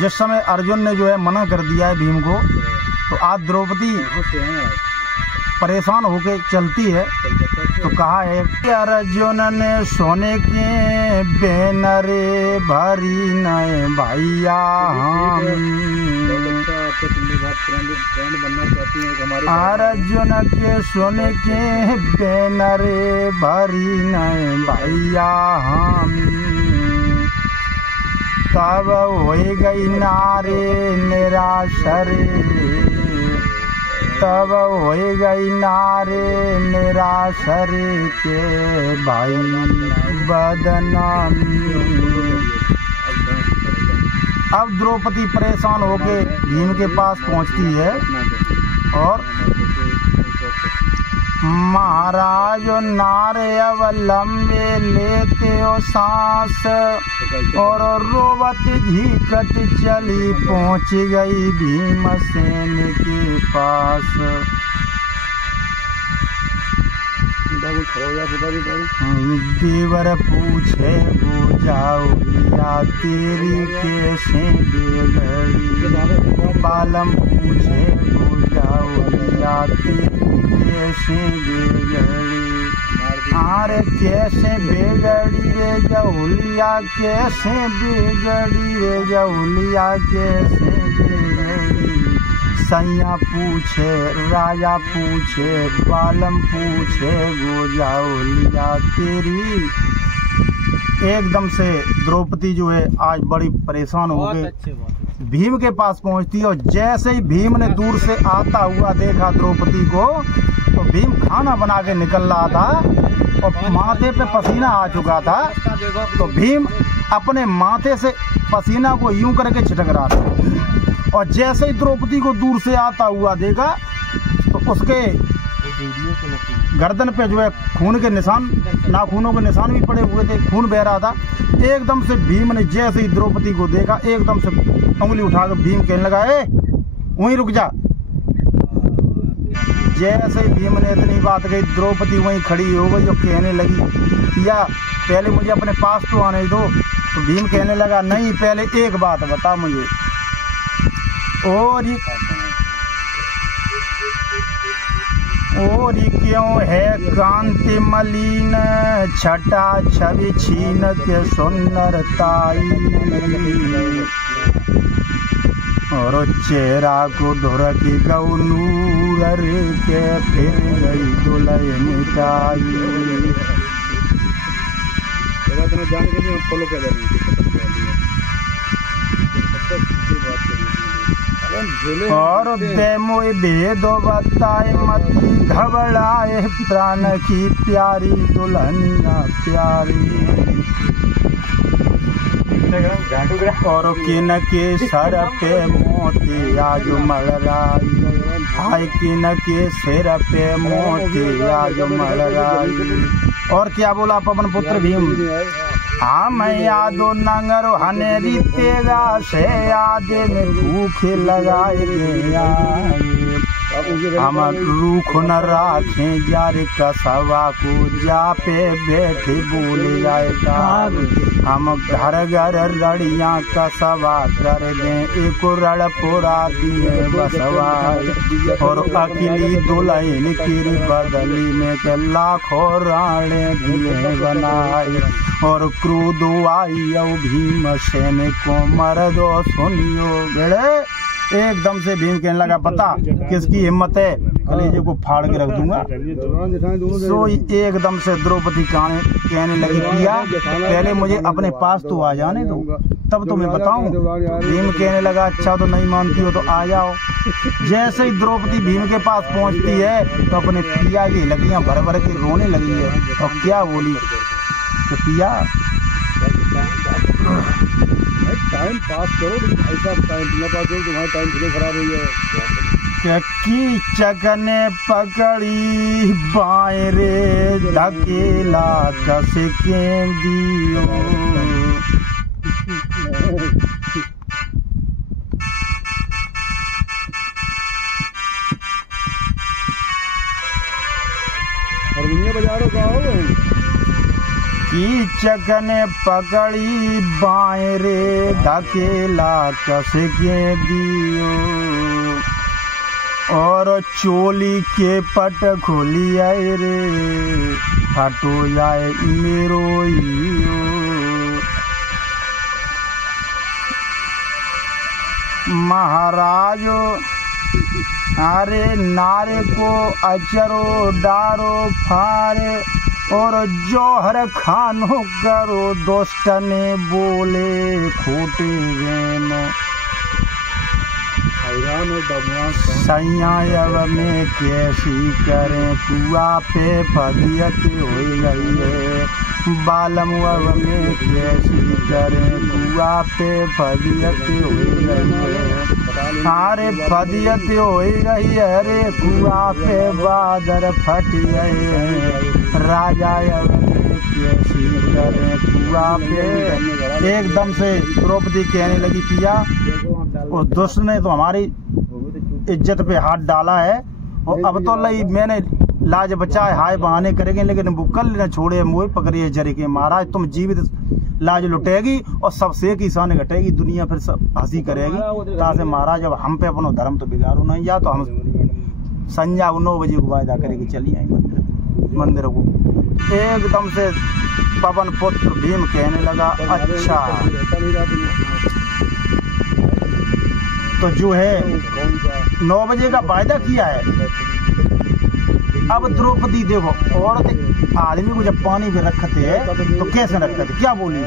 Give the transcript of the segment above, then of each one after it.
जिस समय अर्जुन ने जो है मना कर दिया है भीम को, तो आज द्रौपदी परेशान होके चलती है। तो कहा है कि अर्जुन ने सोने के बैनरे भरी नए भैया अर्जुन के सोने के बैनरे भरी नए भैया हम तब हो गई नारे निराशरे तब हो गई नारे निराशरे के भाई बदनामी। अब द्रौपदी परेशान होके भीम के पास पहुंचती है और महाराज नारे अवलंबे लेते हो सांस और रोवत झीकत चली पहुंच गई भीमसेन के पास। देवर पूछे बुझाओ या तेरी कैसे बेगड़ी बालम पूछे बुझाओ या तेरी कैसे बेगड़ी आरे कैसे बेगड़ी रे जहुलिया कैसे बेगड़ी रे जहुलिया कैसे बेगड़ी सैया पूछे राजा पूछे बालम पूछे गोजाओलिया तेरी। एकदम से द्रौपदी जो है आज बड़ी परेशान हो गई, भीम के पास पहुंचती है और जैसे ही भीम ने दूर से आता हुआ देखा द्रौपदी को, तो भीम खाना बना के निकल रहा था और माथे पे पसीना आ चुका था। तो भीम अपने माथे से पसीना को यूं करके छिटक रहा था और जैसे ही द्रौपदी को दूर से आता हुआ देखा तो उसके गर्दन पे जो है खून के निशान, नाखूनों के निशान भी पड़े हुए थे, खून बह रहा था। एकदम से भीम ने जैसे ही द्रौपदी को देखा एकदम से उंगली उठाकर भीम कहने लगा ए वहीं रुक जा। जैसे ही भीम ने इतनी बात कही द्रौपदी वहीं खड़ी हो गई और कहने लगी या पहले मुझे अपने पास तो आने दो। तो भीम कहने लगा नहीं पहले एक बात बता मुझे, और क्यों है कांति मलिन छटा छवि छीन के सुंदरताई और चेहरा को ढोरकी गौ नूर के फिर गई दुल्हन काई। और बेमोय भेदो बताए मती घबराए प्राण की प्यारी दुल्हनिया प्यारी और किन के सर पे मोती आज मलराई हाय किन के सिर पे मोती आज मलराई। और क्या बोला पवन पुत्र भीम, हाँ मैं यादो नंगर हनेरी तेगा से यादे में भूख लगाए गया हम रूख न राखे जार कसवा को जा पे बैठे बोल जाएगा हम घर घर रड़ियाँ कसवा कर दें एक रड़ पुरा दिए बसवा और अकेली दुल्हन की बदली में के लाखों राणे दिए बनाए और क्रोध आई भीमसेन को मर दो सुनियो बेड़े। एकदम से भीम कहने लगा पता किसकी हिम्मत है कलेजे को फाड़ के रख दूंगा। तो एकदम से द्रौपदी कहने लगी किया पहले मुझे अपने पास तो आ जाने दो तब तो मैं बताऊं। भीम कहने लगा अच्छा तो नहीं मानती हो तो आ जाओ। जैसे ही द्रौपदी भीम के पास पहुंचती है तो अपने पिया की लगियां भर भर के रोने लगी है और क्या बोली कि पिया टाइम पास करो ऐसा टाइम ना पास करो तुम्हारा टाइम थोड़ा खराब हो जाए। की चकने पकड़ी बाएं रे ढकेला कस के दियो हारमोनियम बजा रहे हो की कीचक ने पकड़ी बाएं रे धकेला कस के दियो और चोली के पट खोली आए रे हटो जाए मेरो महाराज अरे नारे को अचरो डारो फारे और जौहर खानो करो दोस्त ने बोले खोटे वेनो सैयाब में कैसी करें कुआ पे फदियत हो गई है बालम अब में कैसी करें कुआ पे फदियत हो गई है अरे फदियत हो गई है रे कुआ पे बादर फट गए राजा अब में कैसी करें कुआ पे। एकदम से द्रौपदी कहने लगी पिया और दुष्ट ने तो हमारी इज्जत पे हाथ डाला है और अब तो लई मैंने लाज बचाए हाय बहाने करेंगे लेकिन वो कल न छोड़े मुँह पकड़िए जरे के महाराज तुम जीवित लाज लुटेगी और सबसे की शान घटेगी दुनिया फिर सब हंसी करेगी कहा से महाराज अब हम पे अपना धर्म तो बिगाड़ो नहीं या तो हम संध्या 9 बजे को वायदा करेगी चलिए आई मंदिर को। एकदम से पवन पुत्र भीम कहने लगा अच्छा तो जो है 9 बजे का वायदा किया है। अब द्रौपदी देखो औरत आदमी को जब पानी में रखते हैं तो कैसे रखते थे क्या बोली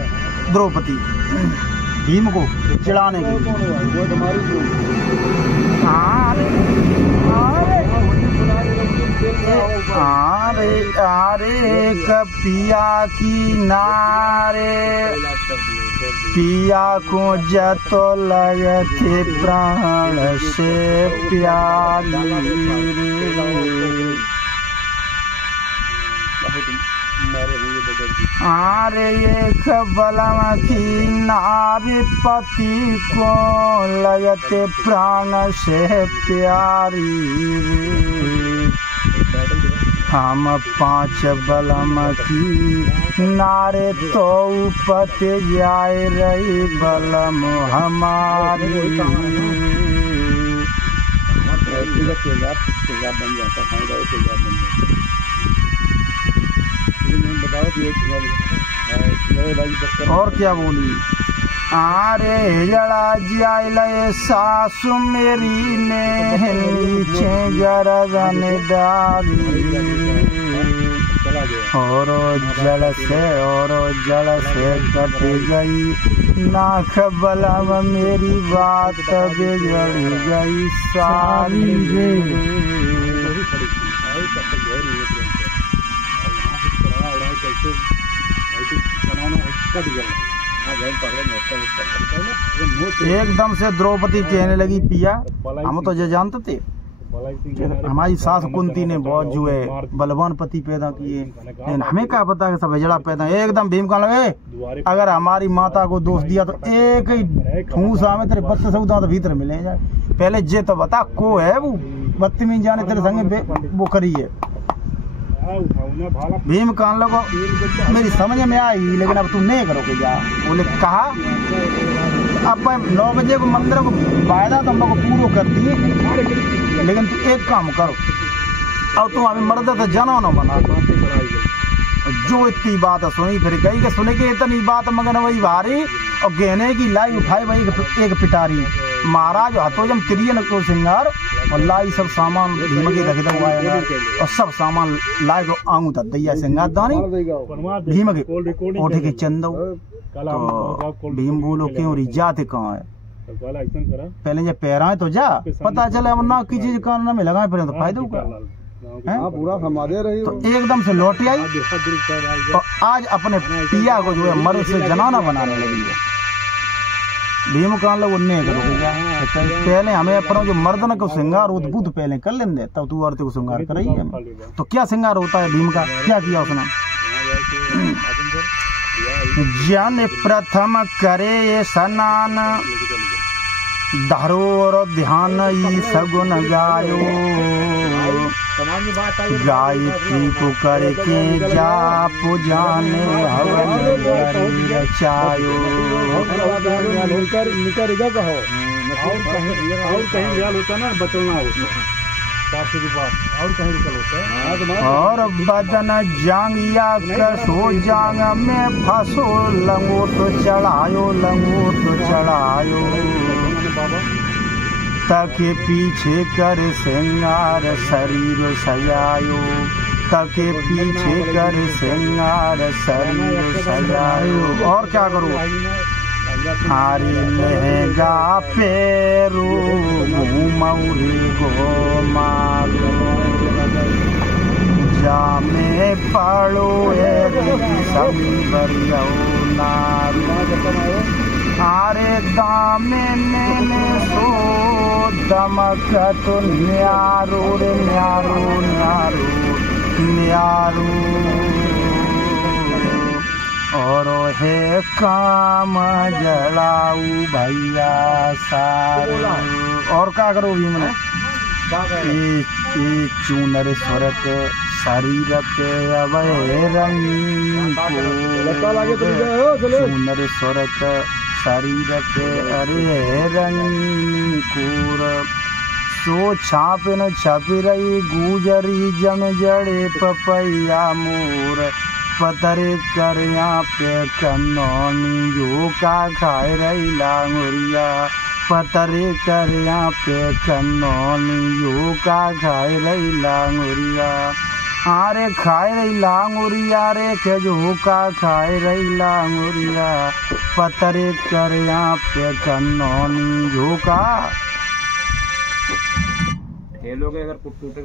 द्रौपदी भीम को चिढ़ाने के अरे पिया की नारे पिया को जतो लगे थे प्राण से प्यारी अरे एक बलम की नारी पति को लगते प्राण से प्यारी हम 5 बलम की नारे तो पत जाए रही बलम हमारी और क्या बोली अरे जड़ा जाए सासु मेरी ने नीचे गर्दन डाली और जल से कट गई नाक बलम मेरी बात बिगड़ गई सारी एकदम से द्रौपदी कहने लगी पिया हम तो ये जानते थे हमारी सास कुंती ने बहुत जो है बलवान पति पैदा किए लेकिन हमें क्या पता कि सब हिजड़ा पैदा। एकदम भीम कहने लगे अगर हमारी माता को दोष दिया तो एक ही ठूसा में तेरे 32 दांत भीतर मिले जाए पहले जे तो बता को है वो बदतमीज जाने तेरे संग वो करी है। भीम कान लोगों मेरी समझ में आई लेकिन अब तुम नहीं करोगे जा बोले कहा अब 9 बजे को मंदिर को वायदा तो हम लोग को पूरा कर दिए लेकिन तुम एक काम करो अब तुम अभी मर्द तो जानो न बना जो इतनी बात सुनी फिर कही कि सुने की इतनी बात मगन वही भारी और गहने की लाई उठाई वही एक पिटारी महाराज हाथों जम तिरियन को सिंगार और लाई सब सामान भीम के रख दो और सब सामान लाई को आऊँ था दैया सिंगार दानी भीम के ओठे के चंदो तो भीम बोलो क्यों जाते कहाँ है पहले जब पैरा है तो जा पता चले अब ना की चीज कान में लगाए फिर तो फायदा होगा पूरा समाधे रही तो एकदम से लौट आई और आज अपने पिया को जो है मर्द से जनाना बनाने लगी है। भीम कान लोग उन्ने करोगे पहले हमें अपना जो मर्दन को श्रृंगार उद्भुत पहले कर लेंगे तब तू औरत को श्रृंगार कर रही है तो क्या श्रृंगार होता है भीम का क्या किया उसने जन प्रथम करे स्नान धरो और ध्यान ई सगुन गायो गायत्री को करके जाप जाने हवन रचायो। और कहीं ख्याल होता ना बचलना होता और कहीं निकल होता है। और बदन जांगिया कसो जांग में फंसो लंगोट चढ़ायो लंगोट चढ़ायो। तके पीछे कर श्रृंगार शरीर सजायो तके पीछे कर श्रृंगार शरीर सजायो। और क्या करो हारी लहंगा पेरू घूमौरी गो मारो जामे पड़ो समी बरियो नारो। आरे दामे ने सो दमक तो न्यारो रे न्यारो न्यारो न्यारो। और है काम जलाऊ भैया सारे। और क्या करो भी मैंने ये चूनर स्वरत शरीर पे अवय रंग चूनर स्वरत शरीर पे अरे रंग कूर। सो छाप न छप रही गुजरी जम जड़े पपैया मोर। पतरे करिया पे कन्नौनी जो का खाए रही लांगुरिया। पतरे करिया पे कन्नौनी जो का खाए रही लांगुरिया। आरे खाए रही लांगुरिया रे के जो का खाए रही लांगुरिया। पतरे करिया पे कन्नौनी जो का। खेलोगे अगर कुछ टूटे